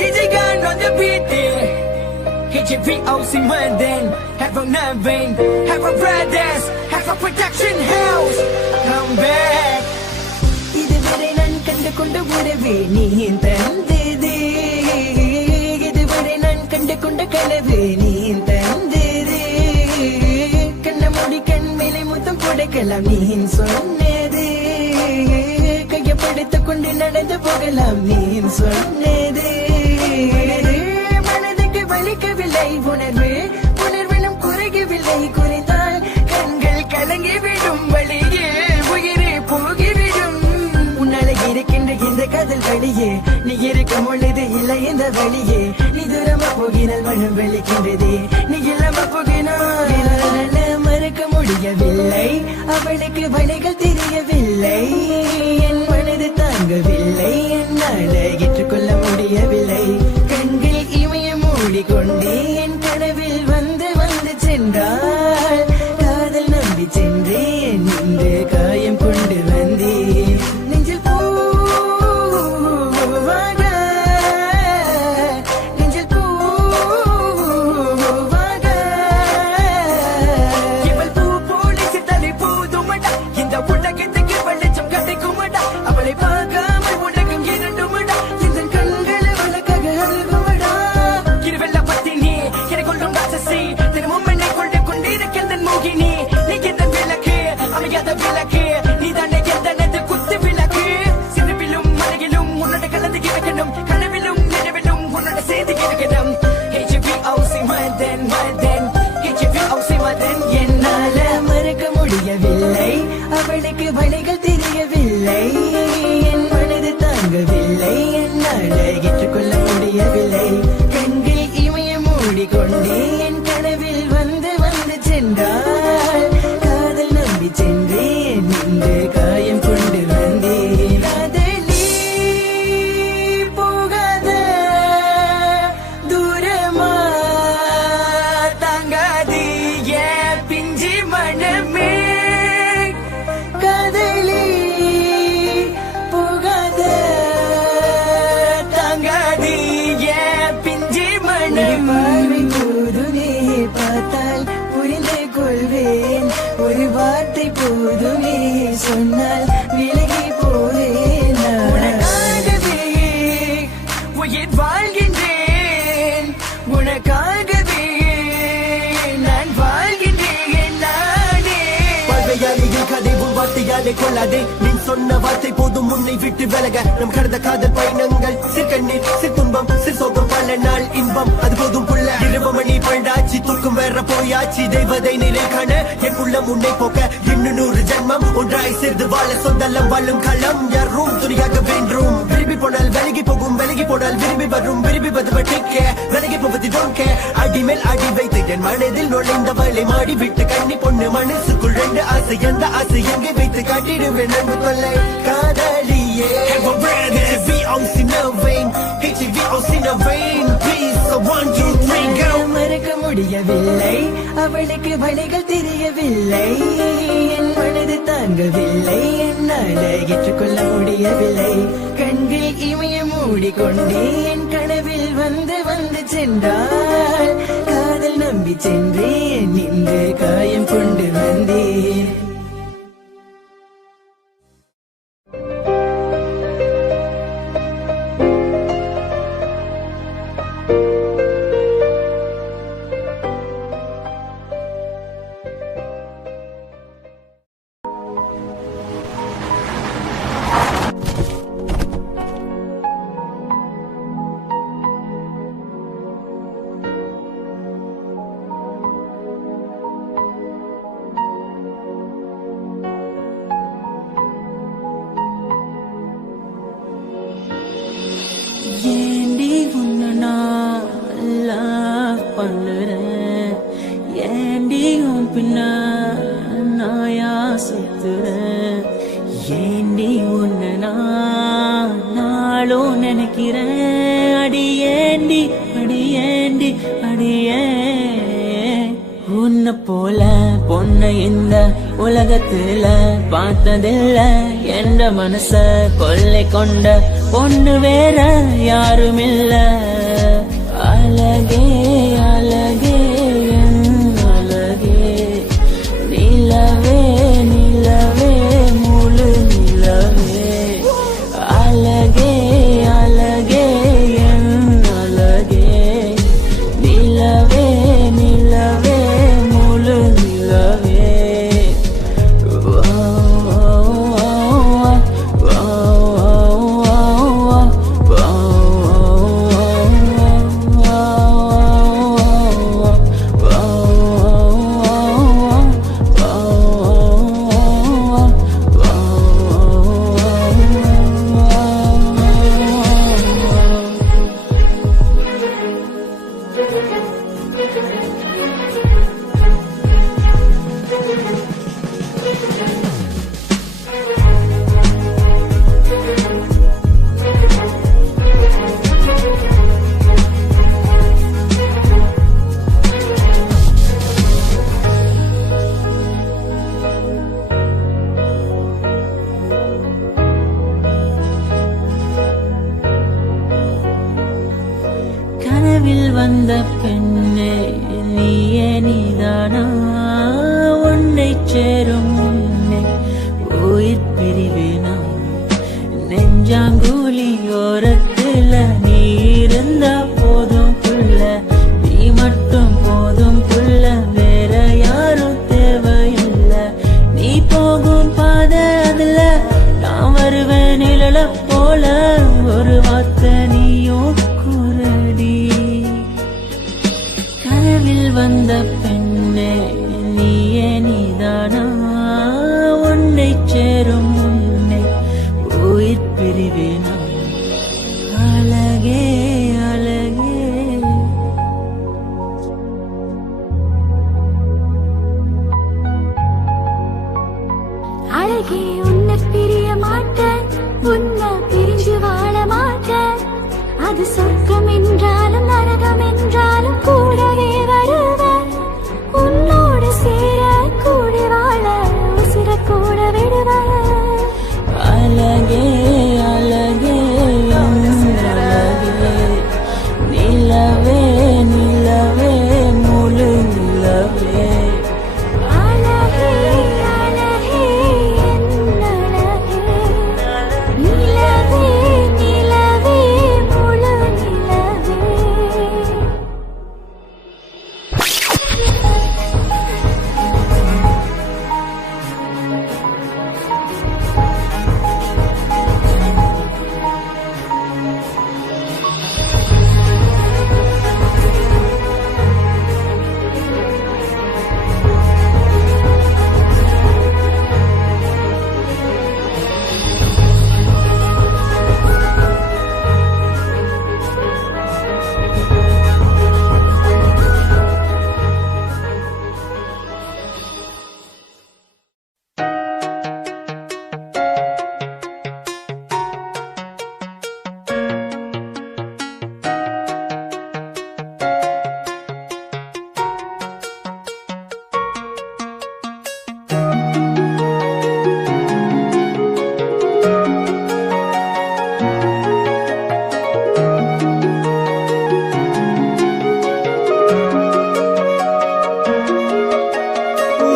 DJ gun on the beat, HGVOC London, have a Navin, have a brothers, have a production house, come back. இதுவரை நான் கண்டு கொண்ட உறவே நீ தந்ததே, இதுவரை நான் கண்டு கொண்ட கனவே நீ தந்ததே, கண்ண மூடி கண் மேலே முத்தம் கொடுக்கலாம் நீ சொன்னதே, கையப்படுத்திக் கொண்டு நடந்து போகலாம் நீ சொன்னதே, மனதுக்கு வலிக்கவில்லை உணர்வு, உணர்விலும் குறையவில்லை, குறைந்தால் கண்கள் கலங்கிவிடும், வழியே உயிரே போகிவிடும், உன்னால இருக்கின்ற இந்த காதல் வழியே, நீ இருக்கும் பொழுது இல்லை இந்த வழியே, நீ தூரமா போகினால் மனம் வலிக்கின்றதே, நீ இல்லாம போகினால் மறக்க முடியவில்லை, அவளுக்கு வழிகள் தெரியவில்லை, என் மனது தாங்கவில்லை, என்னால் ஏற்றுக்கொள்ள முடியவில்லை, கண்கள் இமய மூடிக்கொண்டே என் கனவில் வந்து வந்து சென்றாள், காதல் நம்பி சென்றேன் இன்று காயம் கொண்டு வந்தேன், நெஞ்சில் பூவாக, நெஞ்சில் பூவாக, இவள் பூ போலி சித்தலை போதுமடா, இந்த உலகத்துக்கு வெளிச்சம் கிடைக்குமடா, அவளை பார்க்காமல் உலகம் இரண்டுமடா, இந்த கண்களை உலகாக அழுகுமடா, இருவெல்ல பத்தினி எனக்குள்ளும் ராட்சசி, தினமும் என்னை கொண்டு கொண்டிருக்கின்ற மோகினி, நீ எந்த விளக்கு அமையாத விளக்கு, நீ தானே எந்தனது குத்து விளக்கு, சிறுவிலும் மலையிலும் உன்னோட கலந்து இருக்கணும், கனவிலும் நினைவிலும் உன்னோட சேர்ந்து இருக்கணும், HGVOC London, London, HGVOC London, என்னால மறக்க முடியவில்லை, அவளுக்கு வழிகள் தெரியவில்லை, என் மனது தாங்கவில்லை, என்னால் ஏற்றுக்கொள்ள முடியவில்லை, கண்கள் இமய மூடிக்கொண்டே என் கனவில் வந்து வந்து சென்றாள், காதல் நம்பி சென்றேன் இன்று காயம் கொண்டு வந்தேன், காதலி போகாத தூரமா தாங்காது என் பிஞ்சு மனமே, காதலி போகாத தாங்காது என் பிஞ்சு மனமே, போதுமே பார்த்தால் புரிந்து கொள்வேன், ஒரு வார்த்தை போதுமே சொன்னால் விலகி போவேன், உனக்காகவே உயிர் வாழ்கின்றேன், உனக்காகவே நான் வாழ்கின்றேன் நானே, பார்வையாளியின் கதை உன் வார்த்தையாலே கொள்ளாதே, நீ சொன்ன வார்த்தை போதும் உன்னை விட்டு விலக, நம் கடந்த காதல் பயணங்கள் சிற்கண்ணீர் சிற்துன்பம் சிற்சோகம் பல நாள் இன்பம் அது போதும் புள்ள, 20 மணி பண்டாச்சி தூக்கம் வேற போயாச்சி, தெய்வதை நிலை காண என் உள்ளம் உன்னை போக்க, இன்னும் 100 ஜென்மம் ஒன்றாய் சேர்ந்து வாழ, சொந்தலம் வாழும் களம் யாரும் துணியாக வேண்டும், விரும்பி போனால் விலகி போகும், விலகி போனால் விரும்பி வரும், விரும்பி பதுவட்டிக்க விலகி போவது டோன்கே, அடி மேல் அடி வைத்து என் மனதில் நுழைந்தவளை மாடி விட்டு கண்ணி பொண்ணு, மனசுக்குள் 2 ஆசை, அந்த ஆசை எங்கே வைத்து காட்டிடுவேன் அன்பு தொல்லை, காதலியே HGVOC Navin, HGVOC Navin, please, so 1, 2, 3, go. மறக்க முடியவில்லை, அவளுக்கு வழிகள் தெரியவில்லை, என் மனது தாங்கவில்லை, என்னால் ஏற்றுக்கொள்ள முடியவில்லை, கண்கள் இமய மூடிக்கொண்டே என் கனவில் வந்து வந்து சென்றாள், காதல் நம்பி சென்றேன் இன்று காயம் கொண்டு வந்தேன். ஏண்டி உன்னை நான் love பண்ணுறேன், ஏண்டி உன் பின்ன நாயா சுத்துறேன், ஏண்டி உன்னை நான் நாளும் நினைக்கிறேன், அடியேண்டி அடியேண்டி அடியே, உன்னை போல பொண்ணை இந்த உலகத்துல பார்த்ததில்ல, என்ற மனச கொள்ளை கொண்ட பொண்ணு வேற யாரும் இல்ல. கனவில் வந்த பெண்ணே நீயே நீதானா உன்னை சேரும் முன்னே உயிர் பிரிவேனா நெஞ்சாங்குழி ஓரத்துல நீ இருந்தா போதும் புள்ள நீ மட்டும் போதும் புள்ள வேற யாரும் தேவையில்லை நீ போகும் பாதை அதுல நான் வருவேன் நிழல போல ஒரு வார்த்தை நீயும் கூறடி கனவில் வந்த பெண்ணே நீயே நீதானா உன்னை சேரும் முன்னே உயிர் பிரிவேனா அழகே அழகே அழகே உன்னை பிரிய மாட்டேன் உன்னை பிரிஞ்சு வாழ மாட்டேன் அது சொர்க்கம் என்றாலும் நரகம் என்றாலும் கூடவே வருவேன் உன்னோடு சேர கூடி வாழ உசிர கூட விடுவேன் அழகே அழகே அழகே நிலவே நிலவே முழு நிலவே அழகே அழகே என் அழகே நிலவே நிலவே முழு நிலவே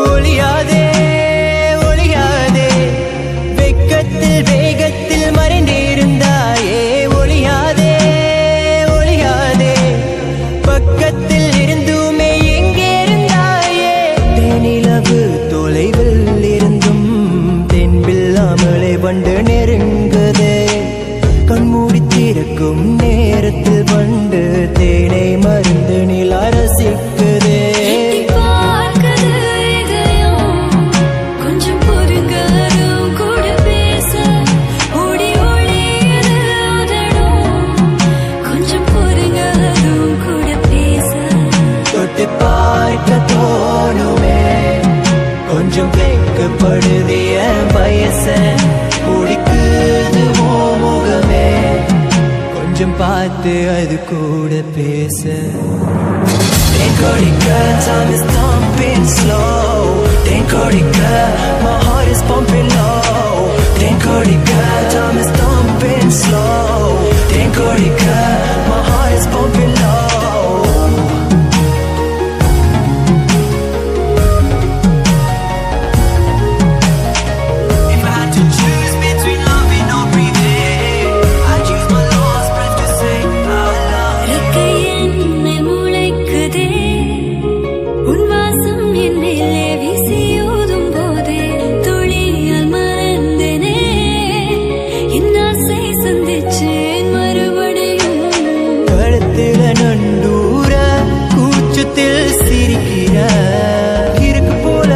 ஒளியாதே ஒளியாதே வெக்கத்தில் வேகத்தில் மறைந்திருந்தாயே ஒளியாதே ஒளியாதே பக்கத்தில் இருந்துமே எங்கே இருந்தாயே தேனிலவு தொலைவில் இருந்தும் தென்பில்லாமலே வண்டு நெருங்குதே கண்மூடி திறக்கும் நேரத்தில் வண்டு தேனை மருந்து நிலா ரசிக்குதே கொஞ்சம் பொறுங்க கூட பேச ஓடி ஒளியது அதனும் கொஞ்சம் பொறுங்க கூட பேச தொட்டு பார்க்க தோணுமே கொஞ்சம் வெக்கப்படுதிய வயச குடிக்குது முகமே கொஞ்சம் பார்த்து அது கூட பேச time is thumping slow Tenkorika, my heart is pumping low Tenkorika, time is thumping slow Tenkorika, my heart is pumping low If I had to choose between loving or breathing I'd choose my last breath to say I love you என்னை முளைக்குதே உன் வாசம் என் மேலே வீசியோதும் போதே துளியால் மறந்தனே என் ஆசை சந்திச்சேன் மறுபடியும் கழுத்துல நண்டூர கூச்சத்தில் சிரிக்கிற இருக்கு போல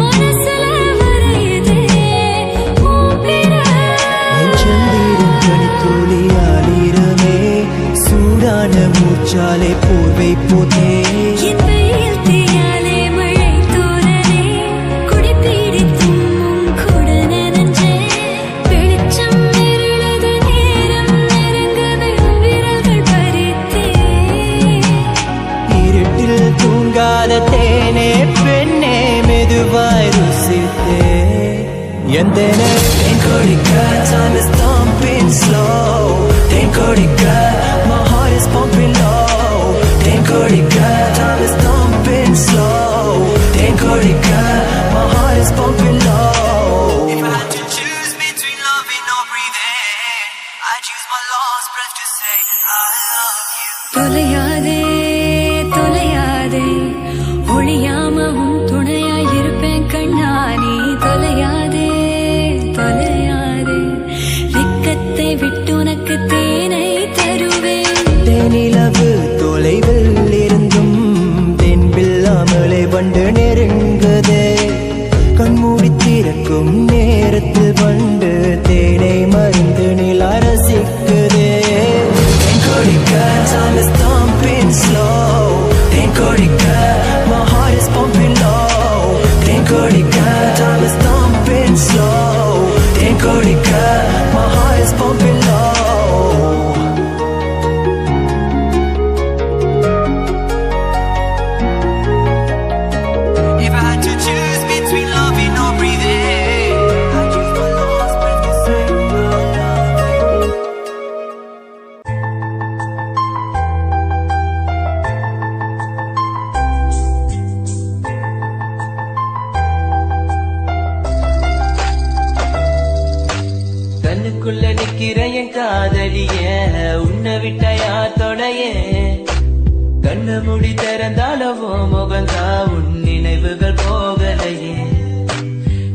மனசுல வரையுதே சந்திரன் பனித்துளியாலிரமே சூடான மூச்சாலை போர்வை போதே என் வெயில் தீயாலே மழை தூரலே குடி பீடித்தும் கூட நனைஞ்சே வெளிச்சம் இருளது நேரம் நெருங்கவே விரல்கள் பறித்தே இருட்டில் தூங்காத தேனே பெண்ணே மெதுவாய் ருசித்தே எந்த Tenkorika, time is thumping slow choose my last breath to say I love you. தொலையாதே தொலையாதே ஒளியாம உன் துணையாய் இருப்பேன் கண்ணா நீ தொலையாதே தொலையாதே வெக்கத்தை விட்டு உனக்கு தேனை தருவேன். தேனிலவு தொலைவில் இருந்தும் தென்பில்லாமலே வண்டு நெருங்குதே கண்மூடி திறக்கும் நேரத்தில் வண்டு தேனை மருந்து நிலா ரசிக்குதே தென்கொடிக்க time is thumping slow தென்கொடிக்க my heart is pumping low தென்கொடிக்க time is thumping slow தென்கொடிக்க my heart is pumping low. If I had to choose between loving or breathing, I choose my last breath to say I love you. கண்ணுக்குள்ள நிக்கிற என் காதலிய உன்னை விட்ட யார் தொடைய கண்ணு முடி திறந்தாலவோ முகந்தா உன் நினைவுகள் போகலையே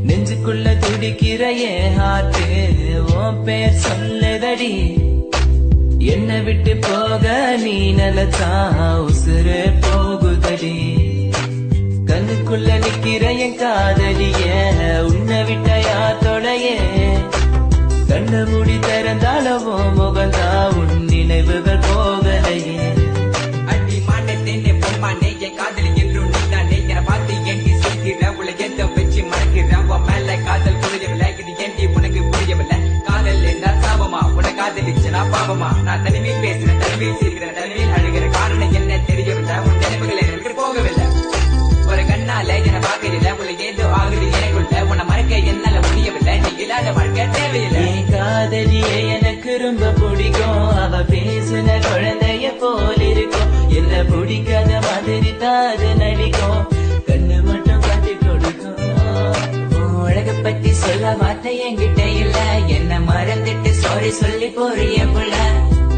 நெஞ்சுக்குள்ள துடிக்கிற என் ஹார்ட்டு உன் பேர் சொல்லுதடி என்னை விட்டு போக நீ நினைச்சா உசுறு போகுதடி கண்ணுக்குள்ள நிக்கிற என் காதலிய உன்னை விட்ட யார் தொடைய கண்ண மூடி திறந்தாலவோ முகந்தா உன் நினைவுகள் போகலையே அடி மாட்டே தேனே பொம்மானே என் காதலி என்றும் நீதானே என பார்த்து ஏண்டி சொல்கிற உள்ள எந்த வச்சு மறக்கிற உன் மேல காதல் புரியவில்லை இது ஏண்டி உனக்கு புரியவில்லை காதல் என்ன சாபமா உன காதலிச்சு நான் பாவமா நான் தனிமையில் பேசுறேன் தனிமையில் சிரிக்கிறேன் தனிமையில் அழுகிற காரணம் என்ன தெரியவில்லை உன் நினைவுகள் எனக்கு போகவில்லை ஒரு கண்ணால என பார்க்கல உள்ள ஏதோ ஆகுது எனக்குள்ள உன்னை மறக்க என்னால முடியவில்லை நீ இல்லாத வாழ்க்கை தேவையில்லை என் காதலியே எனக்கு ரொம்ப பிடிக்கும் அவ பேசுன குழந்தைய போல இருக்கும் என்ன பிடிக்காத மாதிரி தாது நடிக்கும் கண்ணு மட்டும் காட்டி கொடுக்கும் உலக பத்தி சொல்ல வார்த்தை என்கிட்ட இல்ல என்ன மறந்துட்டு சாரி சொல்லி போறிய புள்ள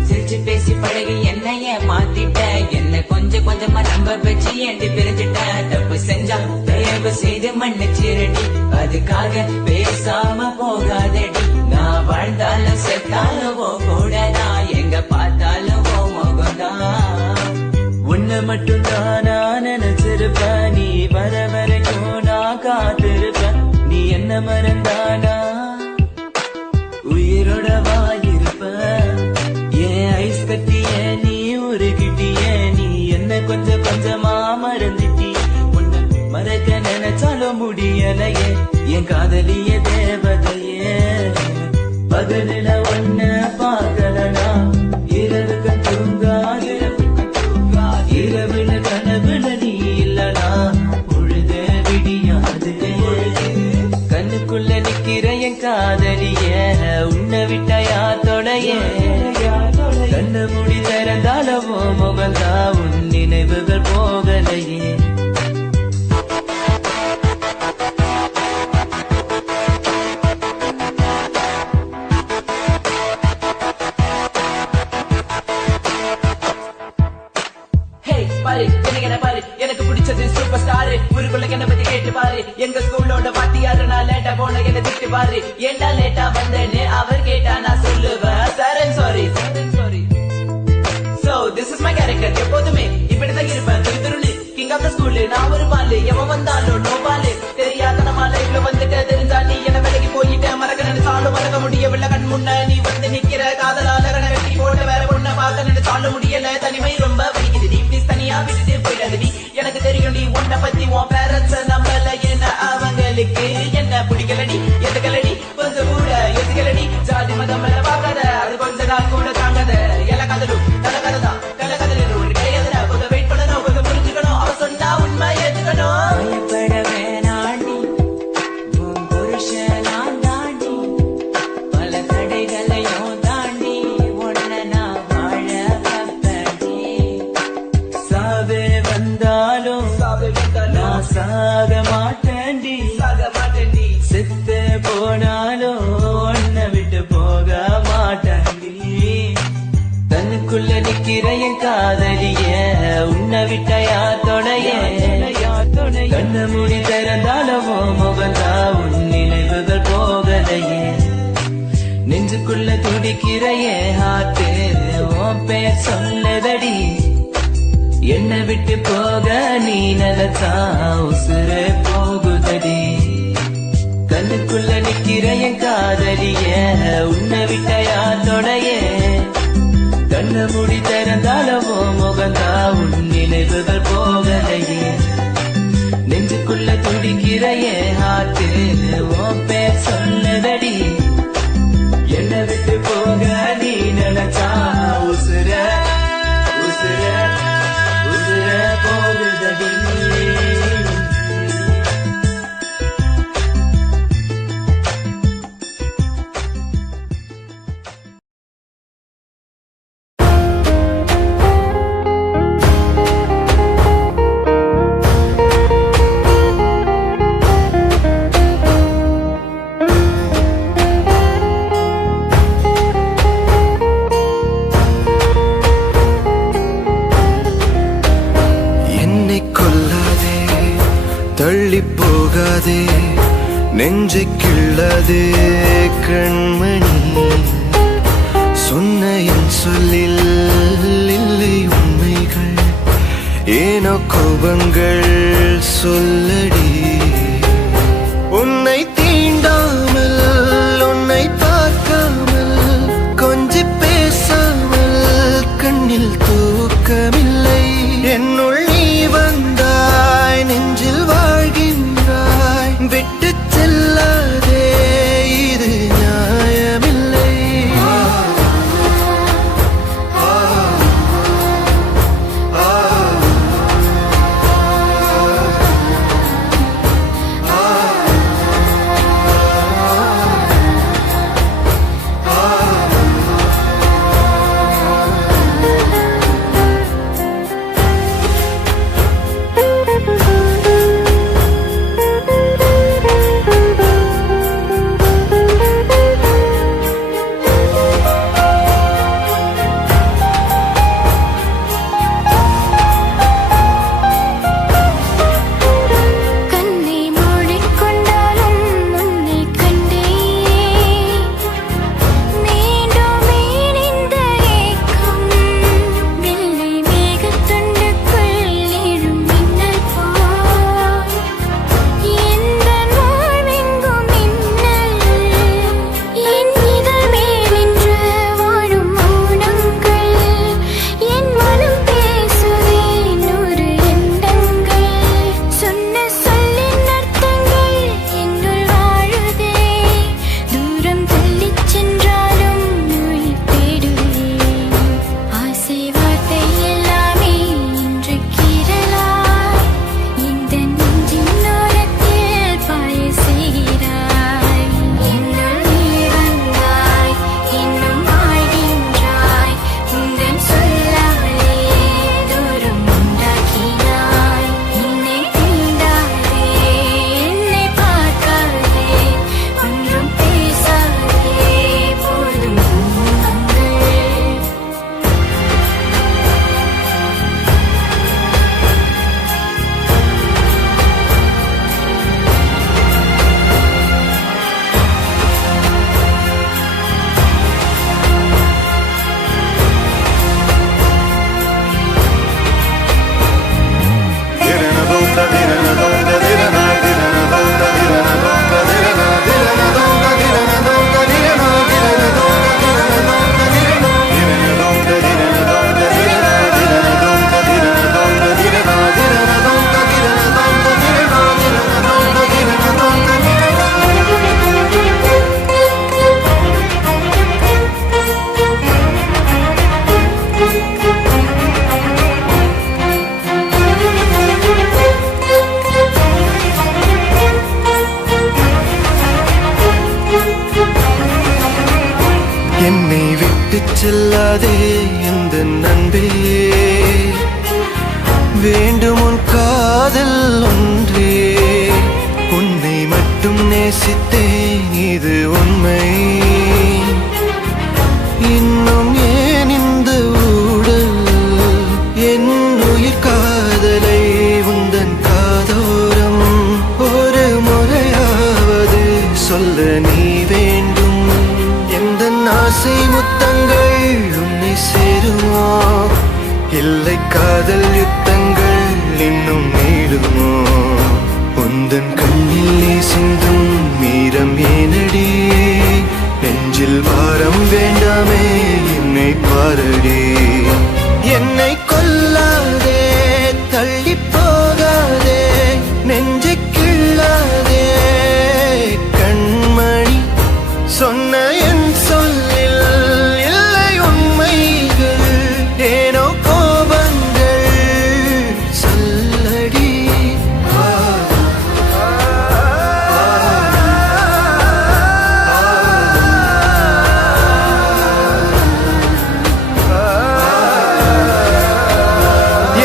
சிரிச்சு பேசி பழகி என்னைய மாத்திட்ட என்ன கொஞ்சம் கொஞ்சமா நம்ப வச்சு ஏண்டி பிரிஞ்சுட்ட தப்பு செஞ்சா தயவு செய்து மன்னிச்சிரடி அதுக்காக பேசாம போகாதடி நான் வாழ்ந்தாலும் செத்தாலும் கூடதான் எங்க பார்த்தாலும் முகம்தான் உன்னை மட்டும் தானா நினைச்சிருப்ப நீ வர வரைக்கும் நான் காத்திருப்ப நீ என்ன மறந்தானா உயிரோட வாயிருப்ப ஏன் ஐஸ் கட்டிய நீ உருகிட்டிய நீ என்ன கொஞ்சம் கொஞ்சமா மறந்துட்டி உன்னை மறக்க நினைச்சாலும் முடியலையே என் காதலிய தேவதையே பகலில ஒன்ன பார்க்கலனா இரவுக்கு தூங்காது இரவுல கனவுல நீ இல்லனா பொழுது விடியாது கண்ணுக்குள்ள நிக்கிற என் காதலிய உன்னை விட்ட யார் தொடைய கண்ணு முடி திறந்தாலவோ முகந்தா உன் நினைவுகள் போகலையே பாரு என்ன பாரு எனக்கு பிடிச்சது சூப்பர் ஸ்டார் ஊருக்குள்ள என்ன பத்தி கேட்டு பாரு எங்க ஸ்கூலோட வாத்தியாரு நான் லேட்டா போன என்ன திட்டு பாரு ஏண்டா லேட்டா வந்தேன்னு அவர் கேட்டா நான் சொல்லுவேன் sir sorry So this is my character எப்போதுமே இப்படிதான் இருப்பேன் திருத்துருளி கிங் ஆஃப் த ஸ்கூல் நான் ஒரு பாலு எவன் வந்தாலும் நோ பாலு தெரியாத நம்ம லைஃப்ல வந்துட்டு தெரிஞ்சா நீ என்ன விலகி போயிட்ட மறக்க நினைச்சாலும் மறக்க முடியவில்லை கண் முன்ன நீ வந்து நிக்கிற காதலால வெட்டி போட்ட வேற பொண்ண பார்க்க நினைச்சாலும் முடியல தனிமை ரொம்ப வலிக்குது நீ ப்ளீஸ் தனியா விட்டுட்டு போயிடாது நீ எனக்கு தெரியும் நீ உன்னை பத்தி உன் பேரண்ட்ஸ் நம்பல என்ன அவங்களுக்கு என்ன பிடிக்கலடி எதுக்கலடி கொஞ்சம் கூட எதுக்கலடி ஜாதி மதம் பார்க்காத அது கொஞ்ச நாள் கூட தாங்காத எல்லா கதலும் நல்ல கதை தான் கல கதலும் ஒரு கிடையாதுடா கொஞ்சம் வெயிட் பண்ணணும் கொஞ்சம் புரிஞ்சுக்கணும் அவ சொன்னா உண்மை ஏத்துக்கணும் பயப்பட வேணாண்டி உன் புருஷன் நான் தாண்டி பல தடைகளையும் தாண்டி உன்னை நான் வாழ வைப்பேன்டி சாவே வந்தாலும் நான் சாக மாட்டேன்டி செத்து போனாலும் உன்னை விட்டு போக மாட்டேன்டி விட்டையா தொடையே கண்ண மூடி திறந்தாலவோ முகந்தா உன் நினைவுகள் போகலையே நெஞ்சுக்குள்ள துடிக்கிறையே ஹார்ட்டு உன் பேர் சொல்லதடி என்னை விட்டு போக நீ நிலத்தா உசுர போகுதடி கண்ணுக்குள்ள நிக்கிற என் காதலிய உன்னை விட்டையா தொடையே கண்ண மூடி திறந்தாலவோ முகந்தா உன் நினைவுகள் போகலையே நெஞ்சுக்குள்ள துடிக்கிறையே ஹார்ட்டு உன் பேர் சொல்லதடி என்னை விட்டு போக நீ நினைச்சா உசுர உசுர உசுர போகுதடி தள்ளி போகாதே நெஞ்சை கிள்ளதே கண்மணி சொன்ன என் சொல்லில் இல்லை உண்மைகள் ஏனோ கோபங்கள் சொல்லடி உன்னை தீண்டாமல் உன்னை பார்க்காமல் கொஞ்சி பேசாமல் கண்ணில் தூக்கமில்லை என்னுள் நீ வந்தாய் நெஞ்சில் வாழ்கின்றாய் விட்டு செல்லாதே இது நியாயமில்லை என்னை விட்டு செல்லாதே இந்த நண்பே வேண்டும் உன் காதல் ஒன்றே உன்னை மட்டும் நேசித்தேன் இது உண்மை இன்னும் ஏன் இந்த ஊடல் என் உயிர் இல்லை காதல் யுத்தங்கள் இன்னும் நீடுமோ உந்தன் கண்ணில் சிந்தும் மீரம் ஏனடி நெஞ்சில் பாரம் வேண்டாமே என்னை பாரடி என்னை கொல்லாதே தள்ளி போகாதே நெஞ்சை கிள்ளாதே கண்மணி சொன்ன என் சொல்லில் இல்லை உண்மைகள் ஏனோ கோபங்கள் சொல்லடி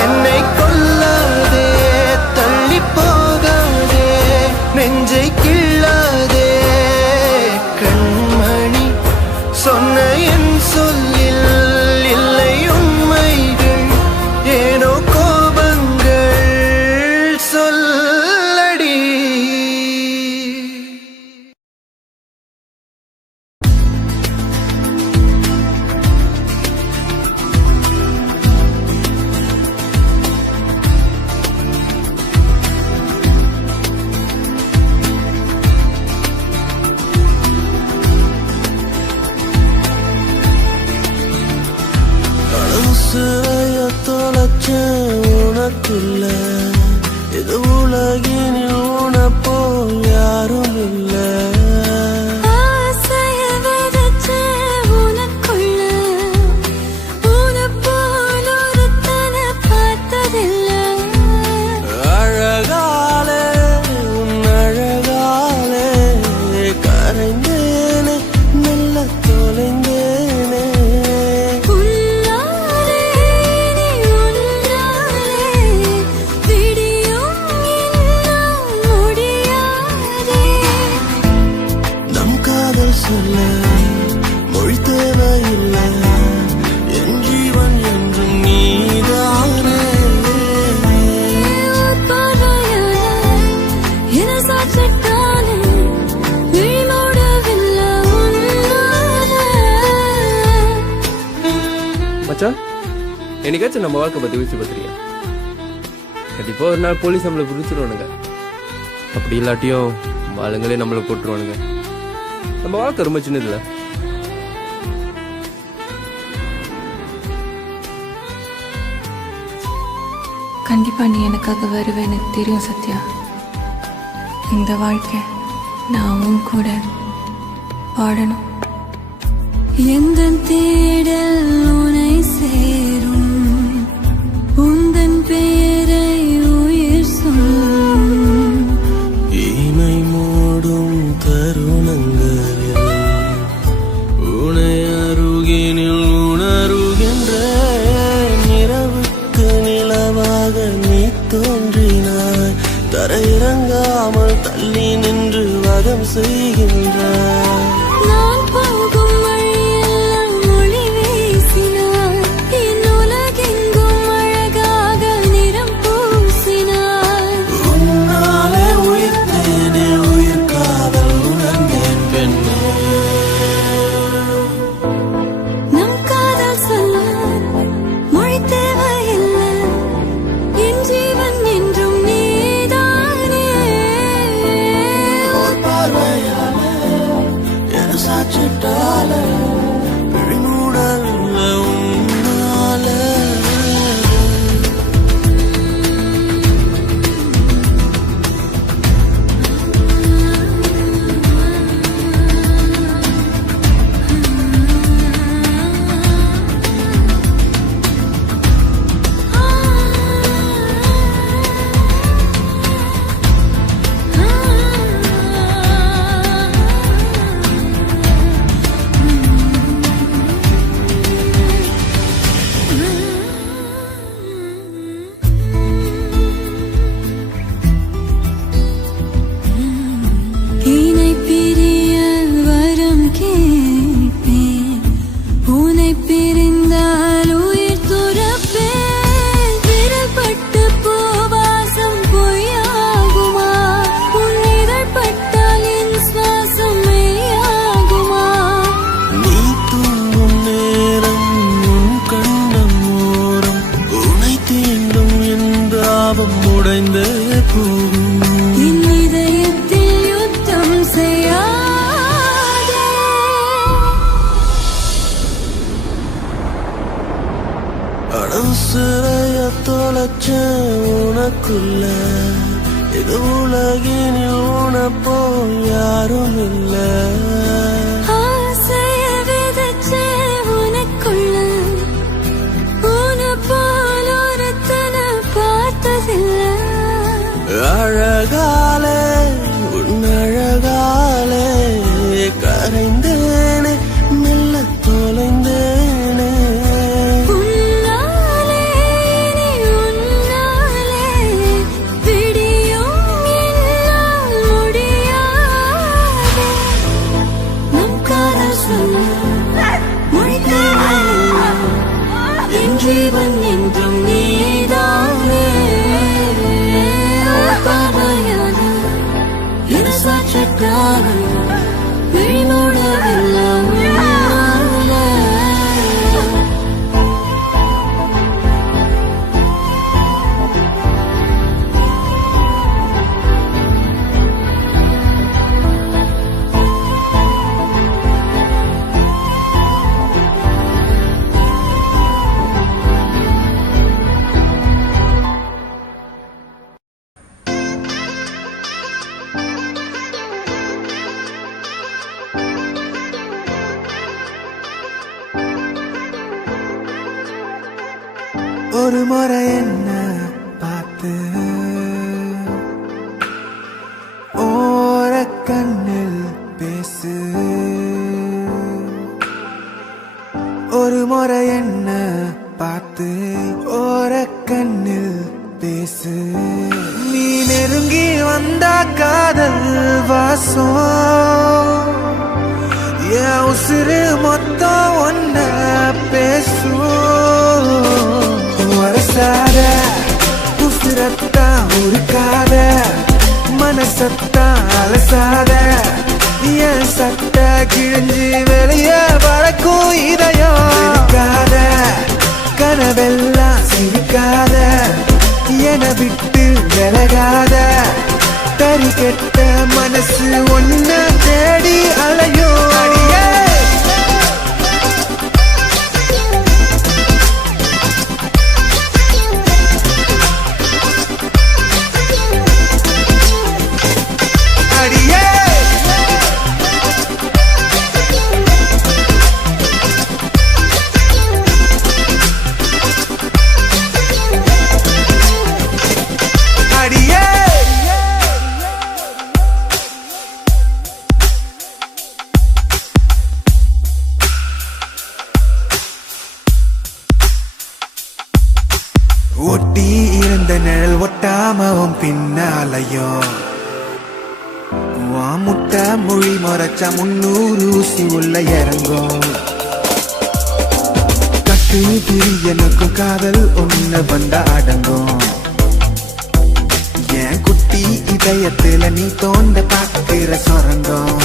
என்னை கொல்லாதே தள்ளி போகாதே நெஞ்சை கிள்ளாதே கண்மணி சொன்ன என் சொல்லில் இல்லை உண்மைகள் ஏனோ கோபங்கள் சொல்லடி சிறைய தொலைச்ச உனக்குள்ள இது உலகினில் உனப்போல் யாரும் இல்லை ஆசைய விதைச்ச உனக்குள்ள உனப்போல் ஒருத்தனை பார்த்ததில்லை அழகாலே உன் அழகாலே கரைந்தேனே மெல்ல தொலைந்தேனே உன்னாலே நீ ஒன்றாலே விடியும் என்னால் முடியாதே நம் காதல் சொல்ல மொழி தேவையில்லை என் ஜீவன் என்றும் நீதானே பார்வையால என சாட்சிட்டாலே விழிமூடவில்லை உன்னால மச்சான் என்னைக்காச்சும் நம்ம வாழ்க்கை பத்தி யோசிச்சு பார்த்துறியா கண்டிப்பா ஒரு நாள் போலீஸ் நம்மளை பிடிச்சிருவானுங்க அப்படி இல்லாட்டியும் ஆளுங்களே நம்மளை போட்டுருவானுங்க நம்ம வாழ்க்கை ரொம்ப சின்னதுல கண்டிப்பா நீ எனக்காக வருவே எனக்கு தெரியும் சத்யா இந்த வாழ்க்கை நான் உன் கூட பாடணும் எந்த தேடல் உனை சேரும் உந்தன் பெயரை உயிர் சொல்லும் இமை மூடும் தருணங்களில் உனை அருகினில் உணருகின்ற நிலவுக்கு நிலவாக நீ தோன்றினாய் தரையிறங்காமல் தள்ளி நின்று வதம் செய்கின்றாய் நான் போகும் வழியெல்லாம் ஒளி வீசினாய் என் உலகெங்கும் அழகாக நிறம் பூசினாய் உன்னாலே உயிர்த்தேனே உயிர் காதல் உணர்ந்தேன் பெண்ணே நம் காதல் சொல்ல மொழி தேவையில்லை என் ஜீவன் என்றும் நீதானே பார்வையாலே உசுரைய தொலைச்ச உனக்குள்ள இது உலகினில் உனப்போ யாரும் இல்ல ஆசைய விதைச்ச உனக்குள்ள உன போல ஒருத்தனை பார்த்ததில்லை அழகாலே உன் அழகாலே கரைந்தேனே மெல்ல தொலைந்தேனே உன்னாலே நீ உன்னாலே விடியும் என்னால் முடியாதே நம் காதல் சொல்ல மொழி தேவையில்லை என் ஜீவன் என்றும் நீதானே பார்வையான என சாட்சக்காக விழிமூடவில்லை உன்னாலே. ஒரு முறை என்ன பார்த்து ஓர கண்ணில் பேசு ஒரு முறை என்ன பார்த்து ஓர கண்ணில் பேசு நீ நெருங்கி வந்த காதல் வாசம் என் உசுறு மொத்தம் ஒன்ன பேசும் வரசாத உசுரத்தா உருக்காத மனசத்தா அலசாத என் சட்ட கிழிஞ்சு வெளிய பறக்கும் இதயம் இருக்காத கனவெல்லாம் சிரிக்காத என விட்டு விலகாத தறி கெட்ட மனசு ஒன்ன தேடி அலையும் அடியே ஒட்டி இருந்த நிழல் ஒட்டாமவும் பின்னாலையும் முட்டை மொழி மறைச்சா 300 ஊசி உள்ள இறங்கும் கட்டு திரி எனக்கும் காதல் ஒண்ணு வந்தா அடங்கும் என் குட்டி இதயத்துல நீ தோண்ட பாக்குற சொரங்கம்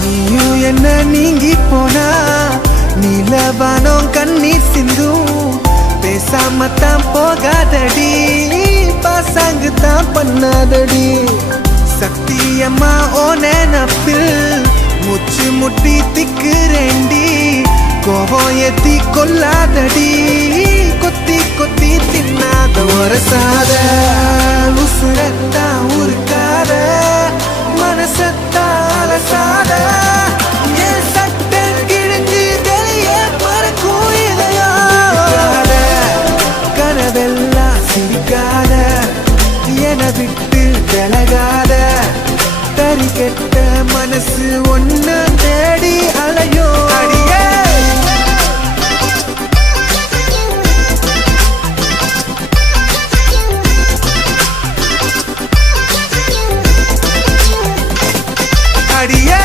நீயும் என்ன நீங்கி போனா நீலவானம் கண்ணீர் சிந்தும் பேசாமத்தான் போகாதடி பாசாங்கு தான் பண்ணாதடி சத்தியம்மா ஓ நினப்பில் முச்சு முட்டி திக்குறேண்டி கோபம் ஏத்தி கொல்லாதடி கொத்தி கொத்தி தின்னாத ஒரு சாத உசுரத்தா உருக்காத மனசத்தா அலசாத என் சட்ட கிழிஞ்சு தெரிய மறக்கும் இதயம் கனவெல்லாம் சிரிக்காத என விட்டு விலகாத தறி கெட்ட மனசு ஒன்ன தேடி அலையும் அடியே அடியே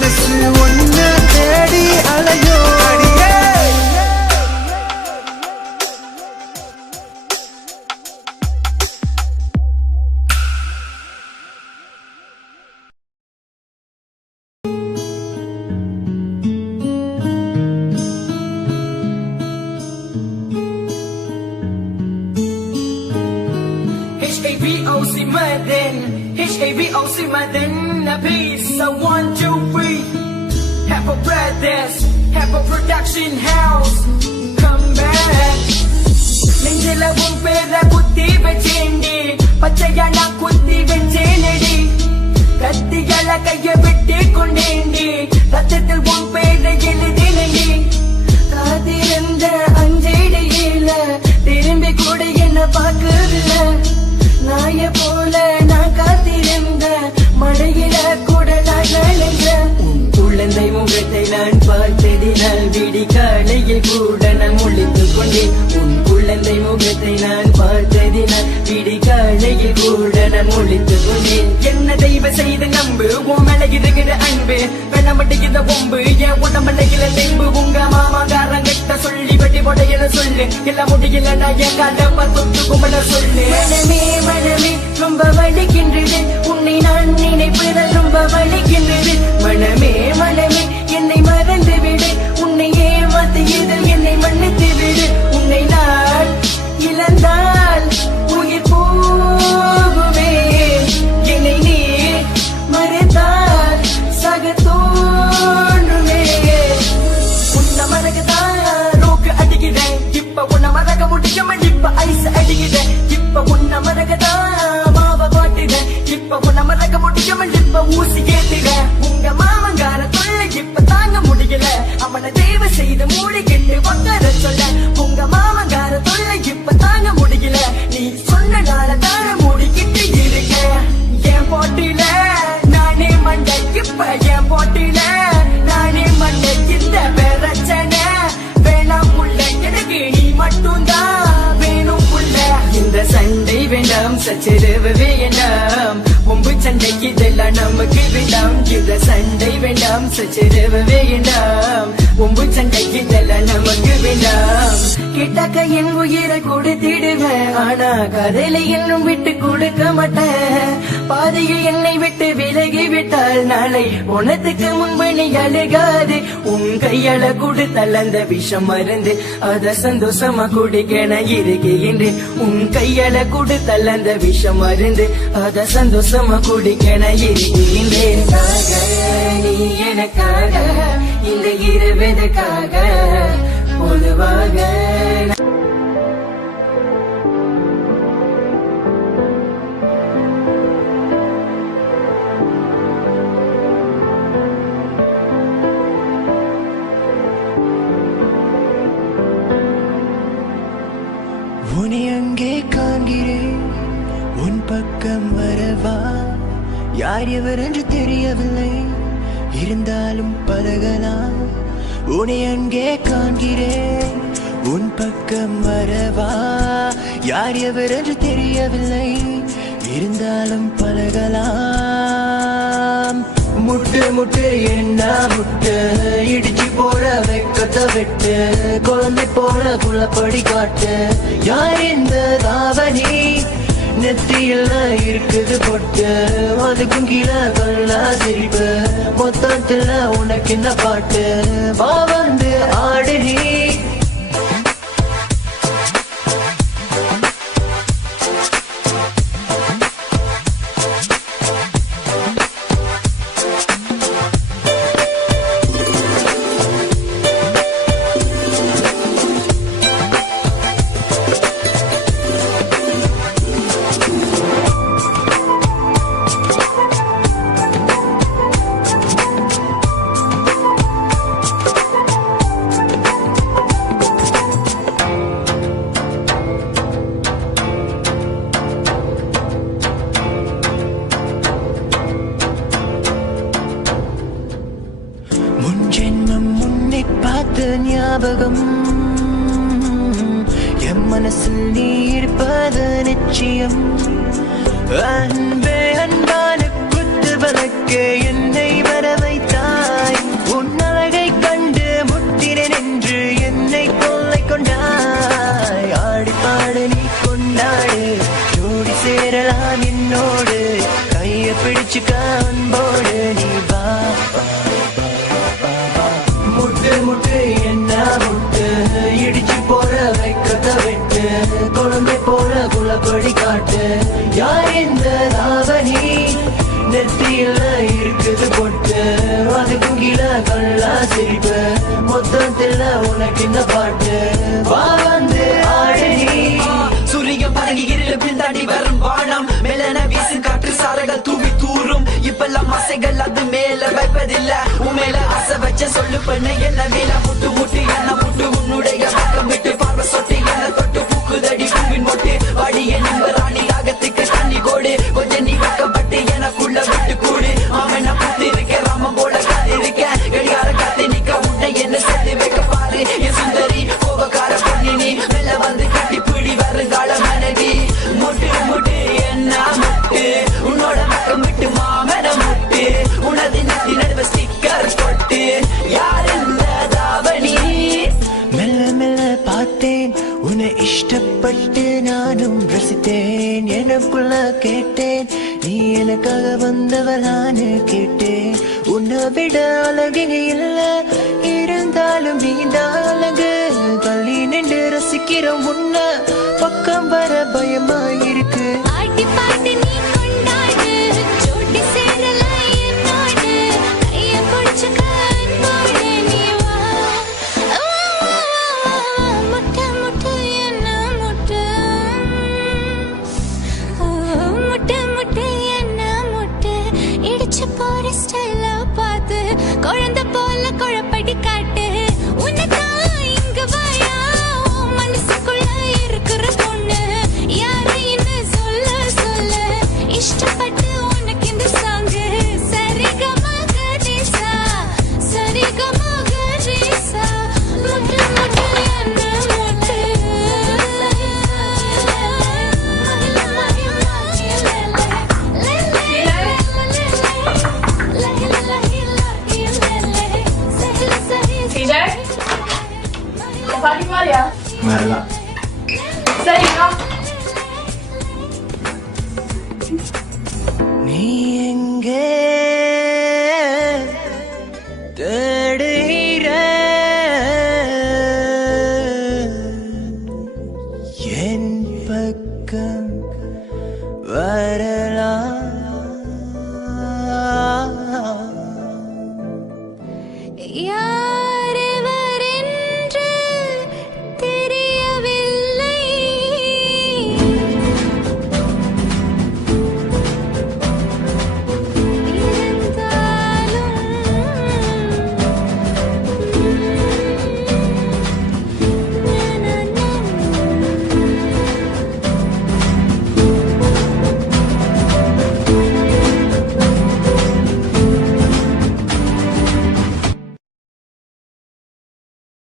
மனசு ஒன்ன தேடி அலையோ அடியே H-A-B-O-C Madden, H-A-B-O-C Madden, a piece of 1, 2, 3. Have a brothers, have a production house. Come back. நெஞ்சில உன் பேர குத்தி வச்சேண்டி, பச்சையா நான் குத்தி வச்சேனடி. கத்தியால கைய விட்டு கொண்டேண்டி, ரத்தத்தில் உன் பேரை எழுதினடி. காத்திருந்த அஞ்சடியில திரும்பி கூட என்ன பார்க்கவில்ல. நாய போல நான் காத்திருந்த மழையில கூட நான் நனைஞ்ச. உன் குழந்தை முகத்தை நான் பார்த்ததினால் விடி காலையில் கூட நான் முழித்துக் கொண்டேன். உன் குழந்தை முகத்தை நான் பார்த்ததினால் விடி காலையில் கூட நான் முழித்துக் கொண்டேன். என்ன தெய்வ செய்து நம்பு உன் மேல இருக்கிற அன்பு வெண்ணமட்டிக்கிற ஒம்பு என் உடம்புல தெம்பு. உங்க மாமாக்காரங்கிட்ட சொல்லி வெட்டி போடையில சொல்லு எல்லாம் முடியல நான் என் கால பத்து கும்பல சொல்லு. மனமே மனமே ரொம்ப வலிக்கின்றது உன்னை நான் நினைப்பதால் ரொம்ப வலிக்கின்றது. மனமே மனமே என்னை மறந்து விடு உன்னை ஏமாத்தியதில் என்னை மன்னித்து விடு. உன்னை நான் இழந்தால் உயிர் போகுமே என்னை நீ மறைத்தால் சக தோன்றுமே. உன்னை மறக்கத்தான் ரோக்கு அடிக்கிறேன் இப்ப உன்னை மறக்க முடியாம இப்ப ஐஸ் அடிக்கிறேன். இப்ப உன்னை மறக்கத்தான் மாவ காட்டுறேன் இப்ப உன்னை மறக்க முடியாம இப்ப ஊசி கேட்டுறேன். உங்க மாமங்கார தொல்லை இப்ப தாங்க முடியல அவனை தேவை செய்து மூடிக்கிட்டு உட்கார சொல்ல. உங்க மாமங்கார தொல்லை இப்ப தாங்க முடியல நீ சொன்னதால தான மூடிக்கிட்டு இருக்க. என் போட்டியில நானே மண்டை இப்ப என் போட்டியில நானே மண்டை. இந்த பிரச்சனை வேணாம் புள்ள எனக்கு நீ மட்டும்தான் வேணும் புள்ள. இந்த சண்டை வேண்டாம் சச்சரவு வேண்டாம் ஒம்பு சண்டைக்கு இதெல்லாம் நமக்கு வேண்டாம். இந்த சண்டை வேண்டாம் சச்சரவு வேண்டாம் ஒம்பு சண்டைக்கு இதெல்லாம் நமக்கு வேண்டாம். கிட்டக்க என் உயிரை கொடுத்திடுவேன் ஆனா கதையில இன்னும் விட்டு கொடுக்க மாட்டேன். பாதையில் என்னை விட்டு விலகி விட்டால் நாளை உனத்துக்கு முன்பு நீ அழுகாது. உன் கையால கொடுத்தால் அந்த விஷம் மருந்து அத சந்தோஷமா குடிக்கன இருக்கின்றேன். உன் கையால கொடுத்தால் அந்த விஷம் மருந்து அத சந்தோஷமா குடிக்கன இருக்கின்றேன். நீ எனக்காக இந்த இருவதுக்காக பொதுவாக உன்னை அங்கே காண்கிறேன் உன் பக்கம் வரவா. யார் எவர் என்று தெரியவில்லை இருந்தாலும் பழகலாம். உன்னை அங்கே காண்கிறேன் உன் பக்கம் வரவா. யார் எவர் என்று தெரியவில்லை இருந்தாலும் பழகலாம். முட்டு முட்டு என்ன முட்டு இடிச்சு போட வைக்கத்த விட்டு குழந்தை போல குளப்படி காட்டு. யார் இந்த தாவணி நெத்தியில் இருக்குது பொட்டு அதுக்கும் கீழே கொள்ளா சிரிப்பு மொத்தத்துல உனக்கு என்ன பாட்டு வா வந்து ஆடு நீ. ஞாபகம் என் மனசில் நீ இருப்பது நிச்சயம். அன்பே அன்பான குத்து வழக்கே என்னை வர வைத்தார். குளப்படி காட்டு யார் இந்த தாவணி நெத்தியில இருக்குது பொட்டு அதுக்கும் கீழே கல்லா சிரிப்பு மொத்தத்துல உனக்கு இந்த பாட்டு வா வந்து ஆடனி சூரியன் பறங்கி இருள் பின்தாண்டி வரும் வானம் மெல்லன வீசு காற்று சாரகள் தூவி தூரும் இப்பெல்லாம் ஆசைகள் அது மேல வைப்பதில்ல உமேல ஆசை வச்ச சொல்லு பண்ண என்ன மேல முட்டு முட்டு என்ன முட்டு உன்னுடைய பக்கம் விட்டு பார்வை சொட்டு என்ன தொட்டு பூக்குதடி பூவின் மொட்டு வாடிய நிம்ப ராணி ராகத்துக்கு தண்ணி கோடு கொஞ்சம் நீ வைக்கப்பட்டு எனக்குள்ள விட்டு கூடு மாமன் பத்து இருக்க ராம போல காத்திருக்க கடிகார காத்து நிக்க உன்னை என்ன சேர்த்து வைக்க பாரு என் சுந்தரி கோபக்கார பொண்ணி நீ மெல்ல வந்து கட்டி பிடி வருங்கால மனைவி முட்டு முட்டு என்ன முட்டு உன்னோட பக்கம் விட்டு மாமன முட்டு உனது நெத்தி நடுவ ஸ்டிக்கர் போட்டு யார் இந்த தாவணி மெல்ல மெல்ல பார்த்தேன் உன்னை இஷ்டப்பட்டு நானும் ரசித்தேன் எனக்குள்ள கேட்டேன் நீ எனக்காக வந்தவளான்னு கேட்டேன் உன்னை விட அழகிங்க இல்ல இருந்தாலும் நீ அழகு தள்ளி நின்று ரசிக்கிற உன்ன பக்கம் வர பயமா இருக்கு ஆட்டி பாட்டி நீ கொண்டாடு ஜோடி சேரலாம் என்னோடு கைய பிடிச்சுக்க அன்போடு நீ வா முட்டை முட்டை என்ன முட்டை முட்டை முட்டை என்ன முட்டை இடிச்சு போற ஸ்டைல பார்த்து குழந்தை போல குழப்படி காட்டு உன்னதான் இங்க வாயா உன் மனசுக்குள்ள இருக்கிற பொண்ணு யாரைன்னு சொல்ல சொல்ல இஷ்டப்பட்டு உனக்கு இந்த சாங்கு சரிகமகரிசா சரிகமகரிசா முட்டை முட்டை என்ன முட்டை நீ எங்கே தேடுகிற என் பக்கம் வரலாம் Yeah.